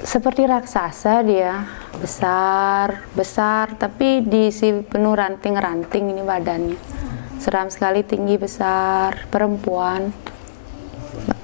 Seperti raksasa dia, besar, tapi diisi penuh ranting-ranting ini badannya. Seram sekali, tinggi, besar, perempuan.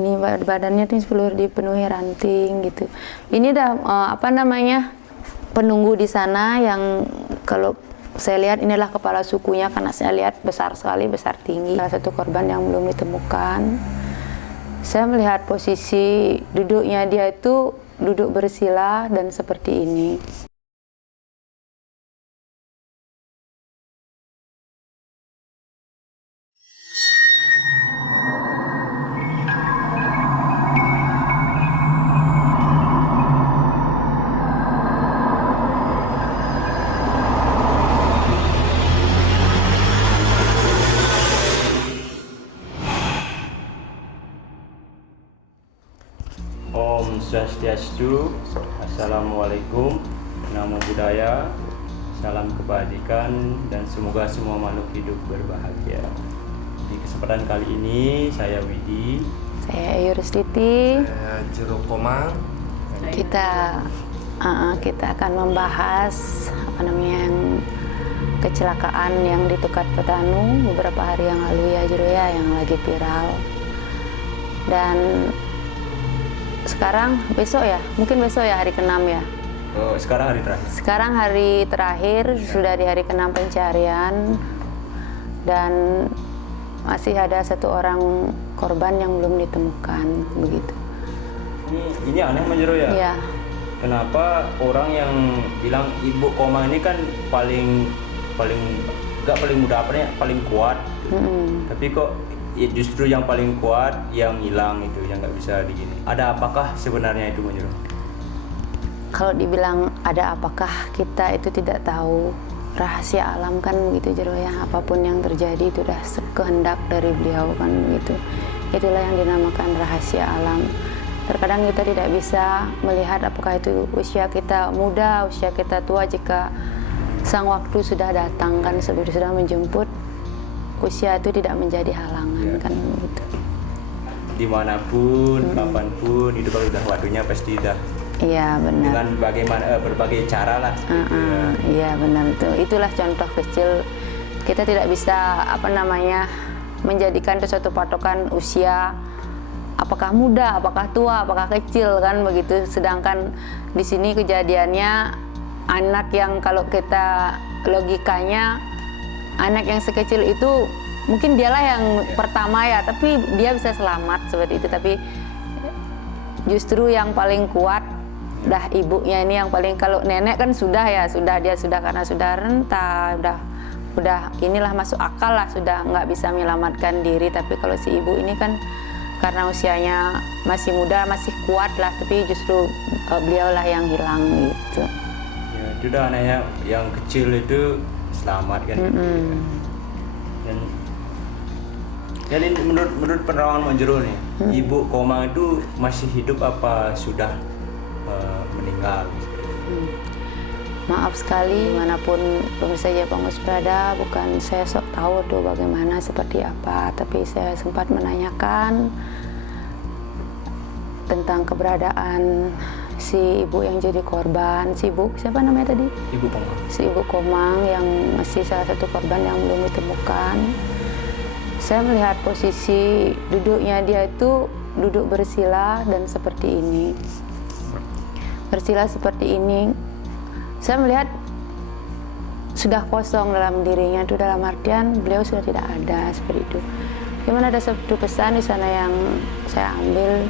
Ini badannya tuh dipenuhi ranting gitu. Ini dah penunggu di sana yang kalau saya lihat inilah kepala sukunya karena saya lihat besar sekali, besar tinggi. Salah satu korban yang belum ditemukan. Saya melihat posisi duduknya dia itu duduk bersila dan seperti ini. Om Swastiastu, Assalamualaikum, Namo Buddhaya, salam kebajikan, dan semoga semua makhluk hidup berbahagia. Di kesempatan kali ini, saya Widi. Saya Yuristiti. Saya Jero Komang. Kita akan membahas yang kecelakaan yang di Tukat Petanu beberapa hari yang lalu ya Jero ya, yang lagi viral. Dan sekarang mungkin besok ya hari ke-6 ya. Oh, sekarang hari terakhir. Sekarang hari terakhir sudah di hari ke-6 pencarian dan masih ada satu orang korban yang belum ditemukan begitu. Ini aneh Manjero ya? Iya. Kenapa orang yang bilang Ibu Komang ini kan paling muda paling kuat. Tapi kok justru yang paling kuat yang hilang itu, yang nggak bisa digini. Ada apakah sebenarnya itu Manjero? Kalau dibilang ada apakah, kita itu tidak tahu. Rahasia alam kan begitu Jero ya, apapun yang terjadi itu udah kehendak dari beliau kan begitu. Itulah yang dinamakan rahasia alam. Terkadang kita tidak bisa melihat apakah itu usia kita muda, usia kita tua, jika sang waktu sudah datang kan, sudah menjemput, usia itu tidak menjadi halangan kan begitu. Dimanapun, kapanpun, itu kalau udah waktunya pasti udah. Iya benar. Dengan berbagai cara lah. Iya benar itu. Itulah contoh kecil. Kita tidak bisa menjadikan itu suatu patokan usia. Apakah muda, apakah tua, apakah kecil kan begitu. Sedangkan di sini kejadiannya anak yang kalau kita logikanya anak yang sekecil itu mungkin dialah yang pertama ya, tapi dia bisa selamat seperti itu. Tapi justru yang paling kuat dah ibunya ini yang paling, kalau nenek kan dia sudah karena sudah renta, udah inilah masuk akal lah, sudah nggak bisa menyelamatkan diri. Tapi kalau si ibu ini kan karena usianya masih muda, masih kuat lah, tapi justru beliau lah yang hilang gitu. Ya, itu dah anehnya yang kecil itu selamat kan. Dan ini menurut penerawangan Manjero nih, Ibu Komang itu masih hidup apa sudah meninggal? Maaf sekali, manapun pemirsa Jepang berada, bukan saya sok tahu tuh bagaimana seperti apa, tapi saya sempat menanyakan tentang keberadaan si ibu yang jadi korban, si ibu siapa namanya tadi? Ibu Komang. Si Ibu Komang yang masih salah satu korban yang belum ditemukan. Saya melihat posisi duduknya dia itu duduk bersila dan seperti ini. Bersila seperti ini. Saya melihat sudah kosong dalam dirinya, itu dalam artian beliau sudah tidak ada seperti itu. Gimana ada satu pesan di sana yang saya ambil,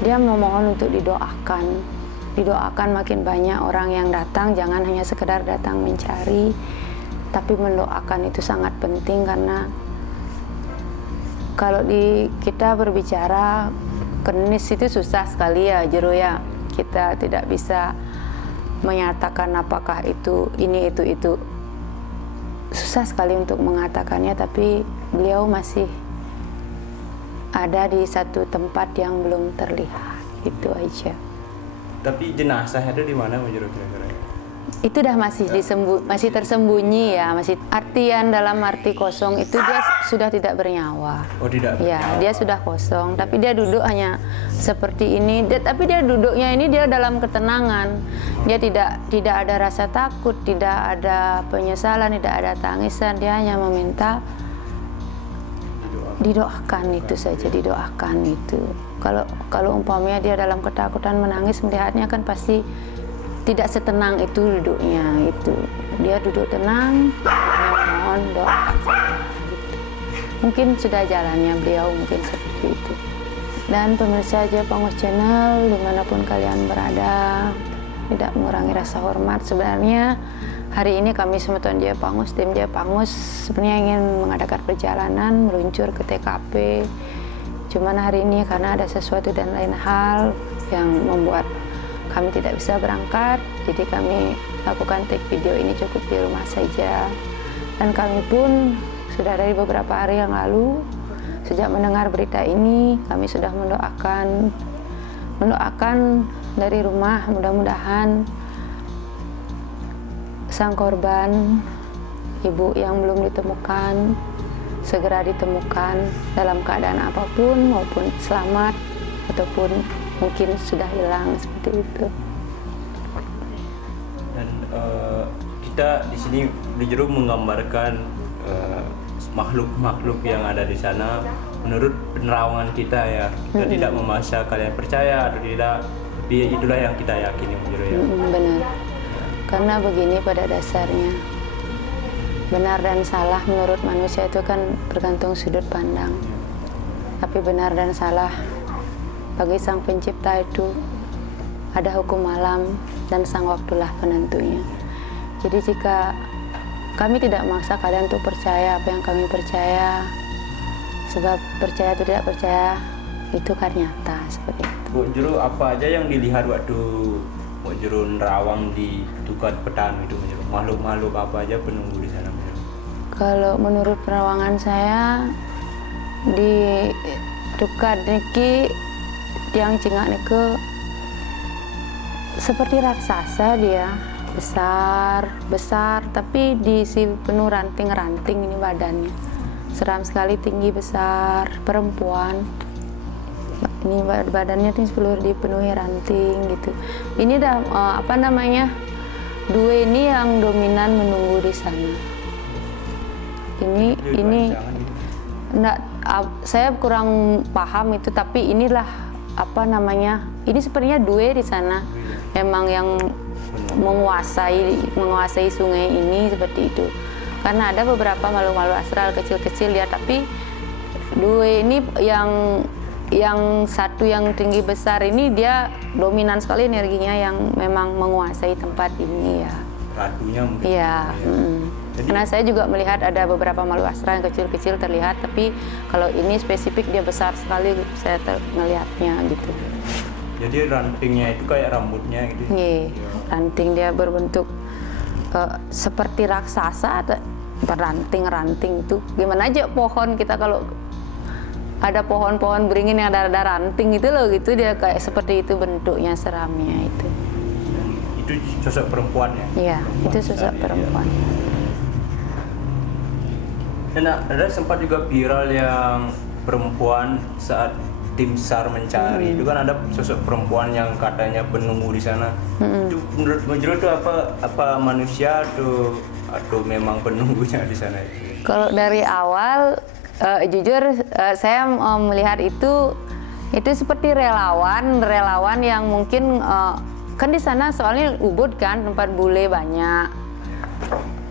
dia memohon untuk didoakan makin banyak orang yang datang, jangan hanya sekedar datang mencari, tapi mendoakan itu sangat penting. Karena kalau kita berbicara klinis itu susah sekali ya Jero ya, kita tidak bisa menyatakan apakah itu ini itu susah sekali untuk mengatakannya, tapi beliau masih ada di satu tempat yang belum terlihat, itu aja. Tapi jenazah itu di mana Manjero kira-kira? itu dah masih tersembunyi ya, masih artian dalam arti kosong itu dia sudah tidak bernyawa. Oh, tidak Ya, bernyawa. dia sudah kosong, tapi dia duduk hanya seperti ini. Tapi dia duduknya ini dia dalam ketenangan. Dia tidak ada rasa takut, tidak ada penyesalan, tidak ada tangisan. Dia hanya meminta didoakan, itu saja, didoakan itu. Kalau umpamanya dia dalam ketakutan menangis, melihatnya kan pasti tidak setenang itu duduknya itu. Dia duduk tenang, dia mohon doa. Mungkin sudah jalannya beliau mungkin seperti itu. Dan pemirsa Jepangus Channel dimanapun kalian berada, tidak mengurangi rasa hormat. Sebenarnya hari ini kami Semeton Jepangus, tim Jepangus sebenarnya ingin mengadakan perjalanan meluncur ke TKP. Cuman hari ini karena ada sesuatu dan lain hal yang membuat kami tidak bisa berangkat, jadi kami lakukan take video ini cukup di rumah saja. Dan kami pun sudah dari beberapa hari yang lalu, sejak mendengar berita ini, kami sudah mendoakan dari rumah, mudah-mudahan sang korban, ibu yang belum ditemukan, segera ditemukan dalam keadaan apapun, maupun selamat ataupun mungkin sudah hilang seperti itu. Dan kita di sini Beli menggambarkan makhluk-makhluk yang ada di sana menurut penerawangan kita ya. Kita tidak memaksa kalian percaya atau tidak, tapi itulah yang kita yakini Beli ya. Benar. Karena begini pada dasarnya, benar dan salah menurut manusia itu kan tergantung sudut pandang. Tapi benar dan salah bagi Sang Pencipta itu ada hukum alam dan sang waktulah penentunya. Jadi jika kami tidak memaksa kalian untuk percaya apa yang kami percaya, sebab percaya atau tidak percaya itu kan nyata seperti itu. Bu Juru, apa aja yang dilihat waktu Bu Juru nerawang di Tukat Petan itu, Bu Juru? Makhluk-makhluk apa aja penunggu di sana, Bu Juru? Kalau menurut perawangan saya di Tukat niki tiang cingak nike seperti raksasa, dia besar tapi diisi penuh ranting-ranting ini badannya. Seram sekali, tinggi, besar, perempuan. Ini badannya dipenuhi ranting gitu. Ini dah dua ini yang dominan menunggu di sana. Ini enggak, saya kurang paham itu, tapi inilah ini sepertinya dua di sana memang yang menguasai sungai ini seperti itu. Karena ada beberapa makhluk-makhluk astral kecil-kecil ya, tapi dua ini yang satu yang tinggi besar ini dia dominan sekali energinya, yang memang menguasai tempat ini ya. Ratunya mungkin. Iya. Karena saya juga melihat ada beberapa makhluk astral yang kecil-kecil terlihat, tapi kalau ini spesifik dia besar sekali, saya melihatnya gitu. Jadi rantingnya itu kayak rambutnya gitu. Iya, ranting dia berbentuk seperti raksasa, ranting-ranting itu. Gimana aja pohon kita kalau ada pohon-pohon beringin yang ada ranting itu loh gitu, dia kayak seperti itu bentuknya, seramnya itu. Itu sosok perempuan ya? Iya, itu sosok perempuan. Dan ada sempat juga viral yang perempuan saat tim SAR mencari, itu kan ada sosok perempuan yang katanya penunggu di sana. Itu menurut Majro itu apa manusia atau memang penunggunya di sana itu? Kalau dari awal jujur saya melihat itu seperti relawan yang mungkin kan di sana soalnya Ubud kan tempat bule banyak.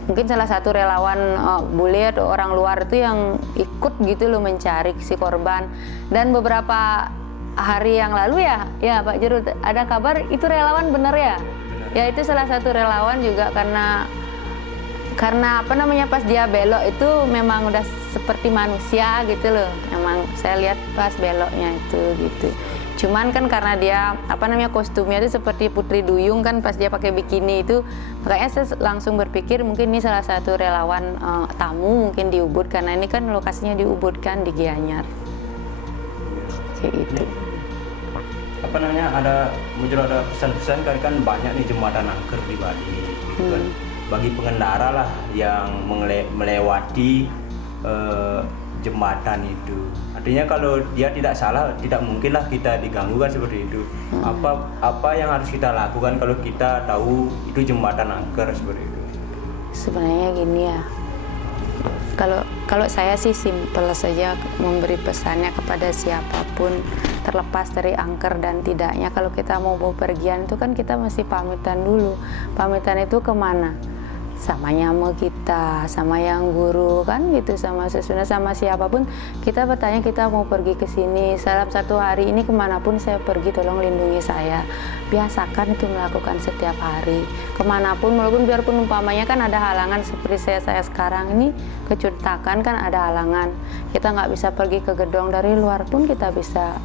Mungkin salah satu relawan bule atau orang luar itu yang ikut gitu loh mencari si korban. Dan beberapa hari yang lalu ya Pak Jero, ada kabar itu relawan benar ya? Ya itu salah satu relawan juga karena pas dia belok itu memang udah seperti manusia gitu loh. Memang saya lihat pas beloknya itu gitu. Cuman kan karena dia kostumnya itu seperti Putri Duyung kan pas dia pakai bikini itu, makanya saya langsung berpikir mungkin ini salah satu relawan tamu mungkin di Ubud, karena ini kan lokasinya di Ubud kan, di Gianyar. Kayak gitu. apa namanya, muncul ada pesan-pesan kan banyak nih jembatan angker di Bali gitu kan. Bagi pengendara lah yang melewati jembatan itu. Artinya kalau dia tidak salah, tidak mungkinlah kita diganggu kan seperti itu. Apa yang harus kita lakukan kalau kita tahu itu jembatan angker seperti itu? Sebenarnya gini ya, kalau saya sih simpel saja memberi pesannya kepada siapapun, terlepas dari angker dan tidaknya. Kalau kita mau bepergian itu kan kita mesti pamitan dulu. Pamitan itu kemana? Sama nyama kita, sama yang guru kan gitu, sama sesuna, sama siapapun. Kita bertanya kita mau pergi ke sini, dalam 1 hari ini kemanapun saya pergi tolong lindungi saya. Biasakan itu melakukan setiap hari, kemanapun, walaupun biarpun umpamanya kan ada halangan seperti saya sekarang ini kecutakan kan ada halangan. Kita nggak bisa pergi ke gedong, dari luar pun kita bisa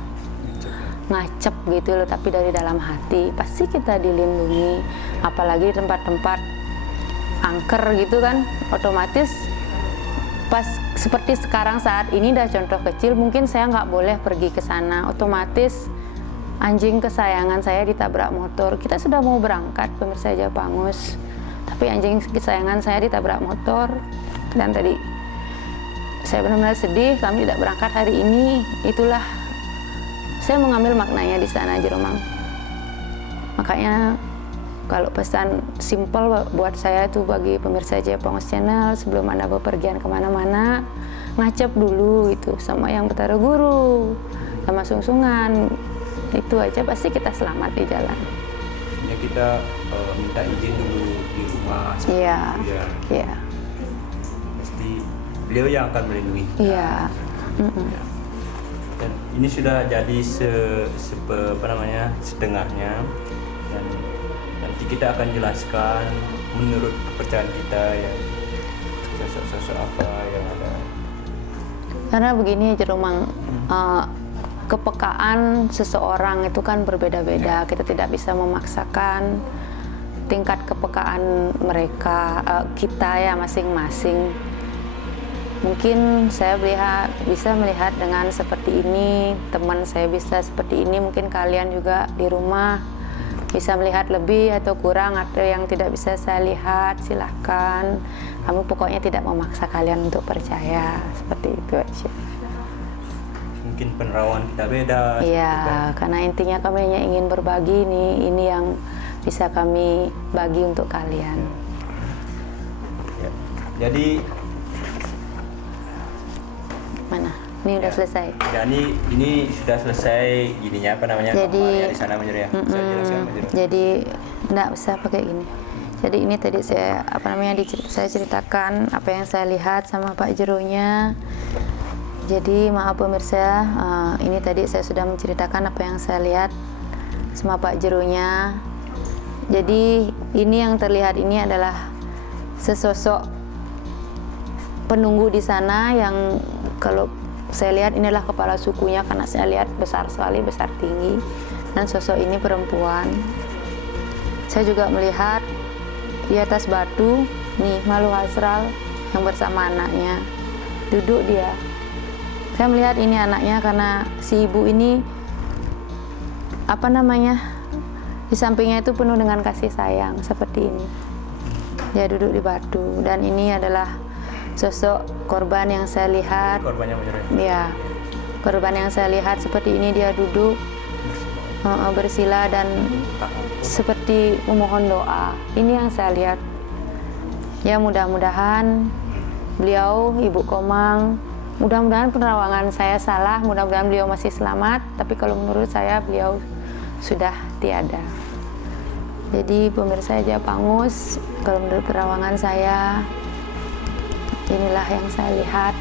ngacep gitu loh, tapi dari dalam hati pasti kita dilindungi. Apalagi di tempat-tempat angker gitu kan, otomatis pas seperti sekarang saat ini dah contoh kecil, mungkin saya nggak boleh pergi ke sana, otomatis anjing kesayangan saya ditabrak motor. Kita sudah mau berangkat pemirsa Japangus, tapi anjing kesayangan saya ditabrak motor, dan tadi saya benar-benar sedih kami tidak berangkat hari ini. Itulah saya mengambil maknanya di sana Jeromang. Makanya kalau pesan simpel buat saya itu bagi pemirsa Japangus Channel, sebelum Anda bepergian kemana-mana, ngacep dulu itu sama yang Betara Guru, sama sungsungan. Itu aja pasti kita selamat di jalan. Ya kita minta izin dulu di rumah. Iya. Iya. Pasti beliau yang akan melindungi. Iya. Ya. Dan ini sudah jadi setengahnya, dan nanti kita akan jelaskan menurut kepercayaan kita ya, sosok-sosok apa yang ada. Karena begini aja Romang, kepekaan seseorang itu kan berbeda-beda. Kita tidak bisa memaksakan tingkat kepekaan mereka, kita ya masing-masing. Mungkin saya bisa melihat dengan seperti ini, teman saya bisa seperti ini, mungkin kalian juga di rumah bisa melihat lebih atau kurang, atau yang tidak bisa saya lihat silahkan. Kami pokoknya tidak memaksa kalian untuk percaya, seperti itu aja. Mungkin penerawan kita beda. Iya, kan? karena intinya kami hanya ingin berbagi ini yang bisa kami bagi untuk kalian. Ya. Jadi mana? Ini udah selesai. Jadi ini sudah selesai gininya apa namanya? Jadi di sana Majur ya. Saya jelaskan Majur. Jadi enggak usah pakai gini. Jadi ini tadi saya saya ceritakan apa yang saya lihat sama Pak Jeronya. Jadi maaf pemirsa, ini tadi saya sudah menceritakan apa yang saya lihat sama Pak Jeronya. Jadi ini yang terlihat ini adalah sesosok penunggu di sana yang kalau saya lihat inilah kepala sukunya, karena saya lihat besar sekali, besar tinggi, dan sosok ini perempuan. Saya juga melihat di atas batu nih Malu Hasral yang bersama anaknya duduk dia. Saya melihat ini anaknya karena si ibu ini di sampingnya itu penuh dengan kasih sayang seperti ini. Dia duduk di batu, dan ini adalah sosok korban yang saya lihat. Korbannya Majur ya. Ya, korban yang saya lihat seperti ini, dia duduk bersila dan seperti memohon doa. Ini yang saya lihat. Ya mudah-mudahan beliau, Ibu Komang, mudah-mudahan penerawangan saya salah, mudah-mudahan beliau masih selamat, tapi kalau menurut saya beliau sudah tiada. Jadi pemirsa Japangus, kalau menurut penerawangan saya, inilah yang saya lihat.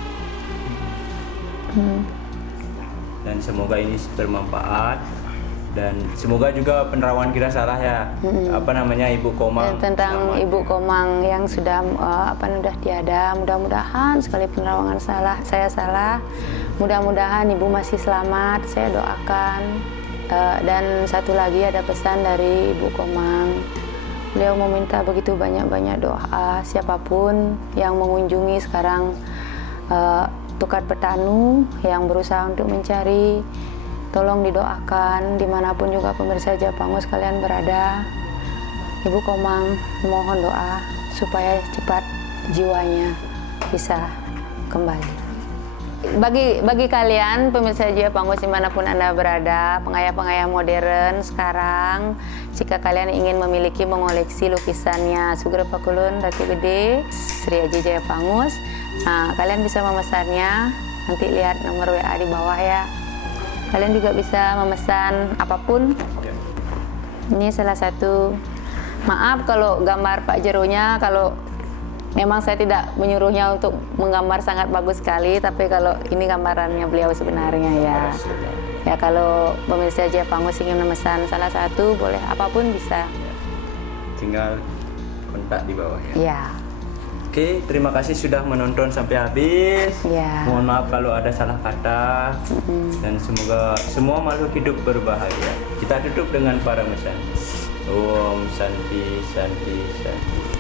Dan semoga ini bermanfaat, dan semoga juga penerawan kita salah ya. Ibu Komang. Dan tentang selamat, Ibu Komang yang sudah sudah tiada, mudah-mudahan sekali penerawangan saya salah. Mudah-mudahan Ibu masih selamat, saya doakan. Dan satu lagi ada pesan dari Ibu Komang. Beliau meminta begitu banyak doa, siapapun yang mengunjungi sekarang Tukat Petanu yang berusaha untuk mencari tolong didoakan dimanapun juga pemirsa Jaya Pangus kalian berada. Ibu Komang mohon doa supaya cepat jiwanya bisa kembali. Bagi kalian pemirsa Jaya Pangus dimanapun Anda berada, pengayah-pengayah modern sekarang, jika kalian ingin memiliki mengoleksi lukisannya Sugro Pakulun Ratu Gede Sri Aji Jaya Pangus, nah, kalian bisa memesannya, nanti lihat nomor WA di bawah ya. Kalian juga bisa memesan apapun. Ini salah satu, maaf kalau gambar Pak Jeronya, kalau memang saya tidak menyuruhnya untuk menggambar sangat bagus sekali, tapi kalau ini gambarannya beliau sebenarnya ya. Ya kalau pemirsa Jaya Pangus ingin memesan salah satu, boleh apapun bisa. Tinggal kontak di bawah ya. Ya. Oke, terima kasih sudah menonton sampai habis. Ya. Mohon maaf kalau ada salah kata. Dan semoga semua makhluk hidup berbahagia. Kita tutup dengan para mesan. Om Santi Santi Santi.